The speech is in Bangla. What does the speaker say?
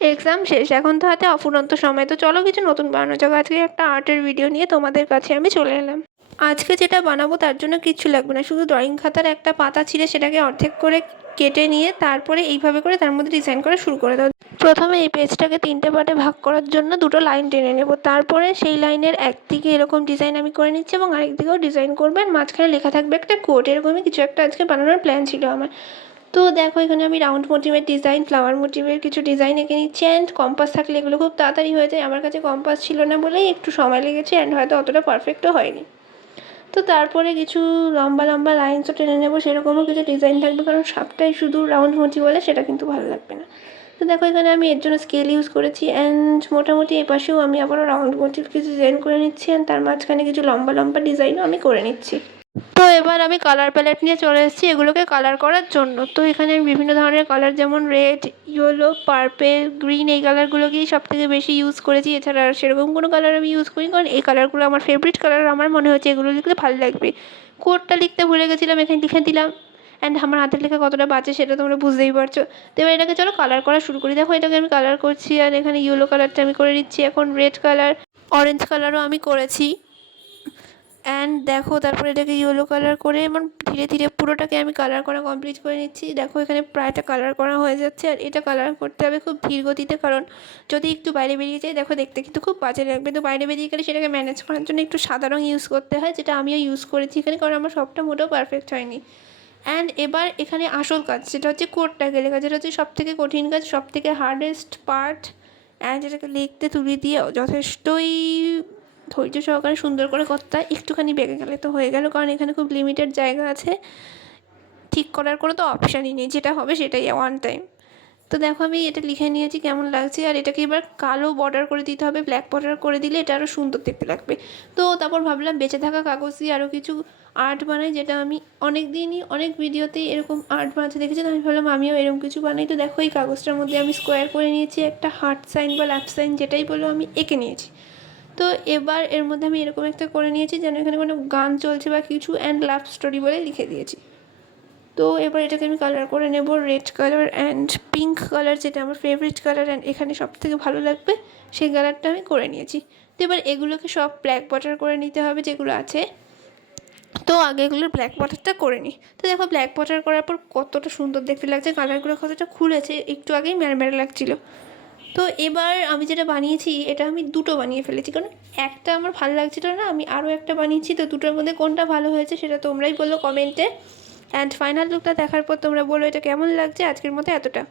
এক্সাম শেষ, এখন তো হাতে অফুরন্ত সময়। তো চলো কিছু নতুন বানানো যাক। আজকে একটা আর্টের ভিডিও নিয়ে তোমাদের কাছে আমি চলে এলাম। আজকে যেটা বানাবো তার জন্য কিচ্ছু লাগবে না, শুধু ড্রয়িং খাতার একটা পাতা ছিঁড়ে সেটাকে অর্ধেক করে কেটে নিয়ে তারপরে এইভাবে করে তার মধ্যে ডিজাইন করা শুরু করে দাও। প্রথমে এই পেজটাকে 3টে পার্টে ভাগ করার জন্য 2টো লাইন টেনে নেব। তারপরে সেই লাইনের একদিকে এরকম ডিজাইন আমি করে নিচ্ছি এবং আরেকদিকেও ডিজাইন করবে, আর মাঝখানে লেখা থাকবে একটা কোড। এরকমই কিছু একটা আজকে বানানোর প্ল্যান ছিল আমার। তো দেখো এখানে আমি রাউন্ড মোটিভের ডিজাইন, ফ্লাওয়ার মোটিভের কিছু ডিজাইন এঁকে নিচ্ছি। অ্যান্ড কম্পাস থাকলে এগুলো খুব তাড়াতাড়ি হয়ে যায়। আমার কাছে কম্পাস ছিল না বলেই একটু সময় লেগেছে, অ্যান্ড হয়তো অতটা পারফেক্টও হয়নি। তো তারপরে কিছু লম্বা লম্বা লাইন্সও টেনে নেবো, সেরকমও কিছু ডিজাইন থাকবে, কারণ সবটাই শুধু রাউন্ড মোটিভ বলে সেটা কিন্তু ভালো লাগবে না। তো দেখো এখানে আমি এর জন্য স্কেল ইউজ করেছি, অ্যান্ড মোটামুটি এপাশেও আমি আবারও রাউন্ড মোটিভ কিছু ডিজাইন করে নিচ্ছি, অ্যান্ড তার মাঝখানে কিছু লম্বা লম্বা ডিজাইনও আমি করে নিচ্ছি। তো এবার আমি কালার প্যালেট নিয়ে চলে এসেছি এগুলোকে কালার করার জন্য। তো এখানে আমি বিভিন্ন ধরনের কালার, যেমন রেড, ইয়েলো, পার্পেল, গ্রিন, এই কালারগুলোকেই সবথেকে বেশি ইউজ করেছি। এছাড়া আর সেরকম কোনো কালার আমি ইউজ করিনি, কারণ এই কালারগুলো আমার ফেভারিট কালার। আমার মনে হচ্ছে এগুলো লিখলে ভালো লাগবে। কোডটা লিখতে ভুলে গেছিলাম, এখানে লিখে দিলাম। অ্যান্ড আমার হাতের লেখা কতটা বাজে সেটা তোমরা বুঝতেই পারছো। তো এবার এটাকে চলো কালার করা শুরু করি। দেখো এটাকে আমি কালার করছি, আর এখানে ইয়েলো কালারটা আমি করে নিচ্ছি। এখন রেড কালার, অরেঞ্জ কালারও আমি করেছি। অ্যান্ড দেখো তারপরে এটাকে ইয়েলো কালার করে এমন ধীরে ধীরে পুরোটাকে আমি কালার করা কমপ্লিট করে নিচ্ছি। দেখো এখানে প্রায়টা কালার করা হয়ে যাচ্ছে, আর এটা কালার করতে হবে খুব ধীর গতিতে, কারণ যদি একটু বাইরে বেরিয়ে যায় দেখো দেখতে কিন্তু খুব বাজে লাগবে। তো বাইরে বেরিয়ে গেলে সেটাকে ম্যানেজ করার জন্য একটু সাদা রঙ ইউজ করতে হয়, যেটা আমিও ইউজ করেছি এখানে, কারণ আমার সবটা মোটেও পারফেক্ট হয়নি। অ্যান্ড এবার এখানে আসল কাজ, যেটা হচ্ছে কোডটাকে লেখা, যেটা হচ্ছে সবথেকে কঠিন কাজ, সবথেকে হার্ডেস্ট পার্ট। অ্যান্ড যেটাকে লিখতে তুলি দিয়ে যথেষ্টই ধৈর্য সহকারে সুন্দর করে করতে হয়। একটুখানি বেঁকে গেলে তো হয়ে গেল, কারণ এখানে খুব লিমিটেড জায়গা আছে, ঠিক করার কোনো তো অপশানই নেই, যেটা হবে সেটাই ওয়ান টাইম। তো দেখো আমি এটা লিখে নিয়েছি কেমন লাগছে, আর এটাকে এবার কালো বর্ডার করে দিতে হবে। ব্ল্যাক বর্ডার করে দিলে এটা আরও সুন্দর দেখতে লাগবে। তো তারপর ভাবলাম বেঁচে থাকা কাগজ দিয়ে আরও কিছু আর্ট বানাই, যেটা আমি অনেক দিনই অনেক ভিডিওতেই এরকম আর্ট বানাতে দেখেছি। তো আমি ভাবলাম আমিও এরকম কিছু বানাই। তো দেখো এই কাগজটার মধ্যে আমি স্কোয়ার করে নিয়েছি, একটা হার্ট সাইন বা ল্যাপ সাইন যেটাই বলো আমি এঁকে নিয়েছি। তো এবার এর মধ্যে আমি এরকম একটা করে নিয়েছি যেন এখানে কোনো গান চলছে বা কিছু, অ্যান্ড লাভ স্টোরি বলে লিখে দিয়েছি। তো এবার এটাকে আমি কালার করে নেব red colour and pink colour, যেটা আমার ফেভারিট কালার, অ্যান্ড এখানে সব থেকে ভালো লাগবে সেই কালারটা আমি করে নিয়েছি। তো এবার এগুলোকে সব ব্ল্যাক বাটার করে নিতে হবে যেগুলো আছে। তো আগে এগুলোর ব্ল্যাক বাটারটা করে নিই। তো দেখো ব্ল্যাক বাটার করার পর কতটা সুন্দর দেখতে লাগছে, কালারগুলো কতটা খুলেছে, একটু আগেই ম্যারম্যার লাগছিলো। তো এবার আমি যেটা বানিয়েছি এটা আমি দুটো বানিয়ে ফেলেছি, কারণ একটা আমার ভালো লাগছিল না, আমি আরও একটা বানিয়েছি। তো দুটোর মধ্যে কোনটা ভালো হয়েছে সেটা তোমরাই বলো কমেন্টে। অ্যান্ড ফাইনাল লুকটা দেখার পর তোমরা বলো এটা কেমন লাগছে। আজকের মতো এতটা।